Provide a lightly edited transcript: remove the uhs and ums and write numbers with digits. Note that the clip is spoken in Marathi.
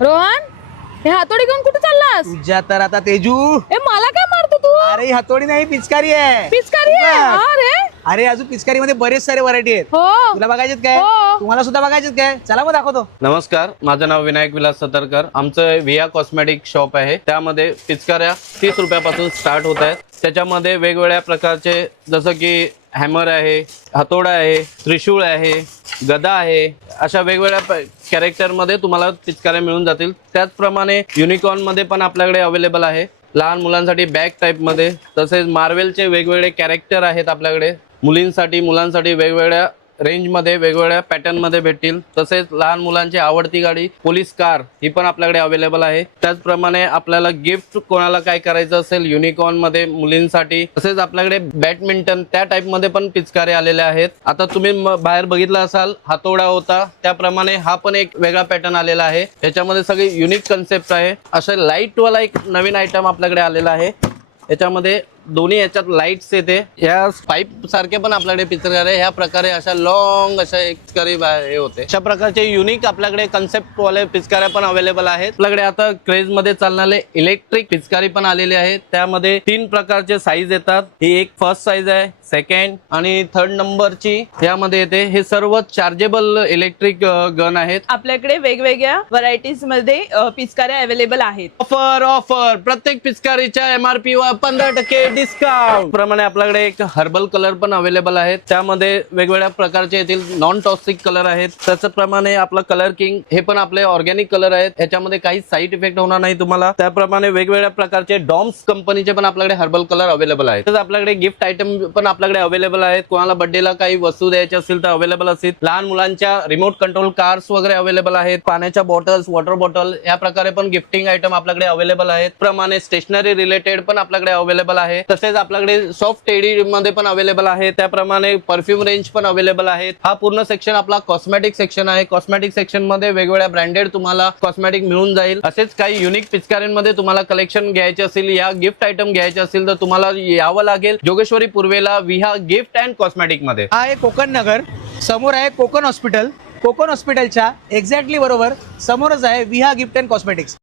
रोहन, हे हातोडी घेऊन कुठे चाललास? तुझ्या तर आता तेजू, ए मला काय मारतो तू? अरे ही हतोडी नाही, पिचकारी आहे. पिचकारी आहे? बघ. अरे अरे अजून पिचकारी मध्ये बरेच सारे व्हरायटी आहेत. हो. तुला बघायचेत काय? हो. तुम्हाला सुद्धा बघायचेत काय? चला मग दाखवतो. नमस्कार, माझं नाव विनायक विलास सतरकर. आमचं व्हिया कॉस्मेटिक शॉप आहे. त्यामध्ये पिचकाऱ्या 30 रुपयापासून स्टार्ट होत आहेत. त्याच्यामध्ये वेगवेगळ्या प्रकारचे, जसं की हॅमर आहे, हातोडा आहे, त्रिशूळ आहे, गदा आहे, अशा वेगवेगळ्या कॅरेक्टरमध्ये तुम्हाला पिचकाऱ्या मिळून जातील. त्याचप्रमाणे युनिकॉर्नमध्ये पण आपल्याकडे अवेलेबल आहे. लहान मुलांसाठी बॅग टाईपमध्ये, तसेच मार्वेलचे वेगवेगळे कॅरेक्टर आहेत आपल्याकडे. मुलांसाठी वेगवेगळ्या रेंजमध्ये, वेगवेगळ्या पॅटर्नमध्ये भेटतील. तसेच लहान मुलांची आवडती गाडी पोलीस कार ही पण आपल्याकडे अवेलेबल आहे. त्याचप्रमाणे आपल्याला गिफ्ट कोणाला काय करायचं असेल युनिकॉर्नमध्ये मुलींसाठी, तसेच आपल्याकडे बॅडमिंटन त्या टाईपमध्ये पण पिचकारे आलेले आहेत. आता तुम्ही बाहेर बघितला असाल, हातोडा होता, त्याप्रमाणे हा पण एक वेगळा पॅटर्न आलेला आहे. त्याच्यामध्ये सगळी युनिक कन्सेप्ट आहे. अशा लाईटवाला एक नवीन आयटम आपल्याकडे आलेला आहे. याच्यामध्ये दोन्ही याच्यात लाईट्स येते. या पाईप सारखे पण आपल्याकडे पिचकारे ह्या प्रकारे अशा लॉंग अशा पिचकारी हे होते. अशा प्रकारचे युनिक आपल्याकडे कन्सेप्ट वाले पिचकाऱ्या पण अवेलेबल आहेत. आपल्याकडे आता क्रेज मध्ये चालणारे इलेक्ट्रिक पिचकारी पण आलेले आहेत. त्यामध्ये 3 प्रकारचे साईज येतात. ही एक फर्स्ट साईज आहे, सेकंड आणि थर्ड नंबरची यामध्ये येते. हे सर्व चार्जेबल इलेक्ट्रिक गन आहेत. आपल्याकडे वेगवेगळ्या व्हरायटीज मध्ये पिचकाऱ्या अवेलेबल आहेत. ऑफर प्रत्येक पिचकारीच्या MRP वर 15% डिस्काउंट. प्रमाणे आपल्याकडे एक हर्बल कलर पण अवेलेबल आहेत. त्यामध्ये वेगवेगळ्या प्रकारचे येतील. नॉन टॉक्सिक कलर आहेत. त्याचप्रमाणे आपला कलर किंग हे पण आपले ऑर्गॅनिक कलर आहेत. याच्यामध्ये काही साईड इफेक्ट होणार नाही तुम्हाला. त्याप्रमाणे वेगवेगळ्या प्रकारचे डॉम्स कंपनीचे पण आपल्याकडे हर्बल कलर अवेलेबल आहेत. तसंच आपल्याकडे गिफ्ट आयटम पण आपल्याकडे अवेलेबल आहेत. कोणाला बर्थडेला काही वस्तू द्यायची असेल तर अवेलेबल असतील. लहान मुलांच्या रिमोट कंट्रोल कार्स वगैरे अवेलेबल आहेत. पाण्याच्या बॉटल्स, वॉटर बॉटल या प्रकारे पण गिफ्टिंग आयटम आपल्याकडे अवेलेबल आहेत. प्रमाणे स्टेशनरी रिलेटेड पण आपल्याकडे अवेलेबल आहे. तसेच आपल्याकडे सॉफ्ट टेडी मध्ये पण अवेलेबल आहे. त्याप्रमाणे परफ्यूम रेंज पण अवेलेबल आहेत. हा पूर्ण सेक्शन आपला कॉस्मेटिक सेक्शन आहे. कॉस्मेटिक सेक्शन मध्ये वेगवेगळ्या ब्रँडेड तुम्हाला कॉस्मेटिक मिळून जाईल. असेच काही युनिक पिचकाऱ्यांमध्ये तुम्हाला कलेक्शन घ्यायचे असेल या गिफ्ट आयटम घ्यायचे असेल तर तुम्हाला यावं लागेल जोगेश्वरी पूर्वेला विहा गिफ्ट अँड कॉस्मेटिक मध्ये. हा आहे कोकण नगर, समोर आहे कोकण हॉस्पिटल. कोकण हॉस्पिटलच्या एक्झॅक्टली बरोबर समोरच आहे विहा गिफ्ट अँड कॉस्मेटिक्स.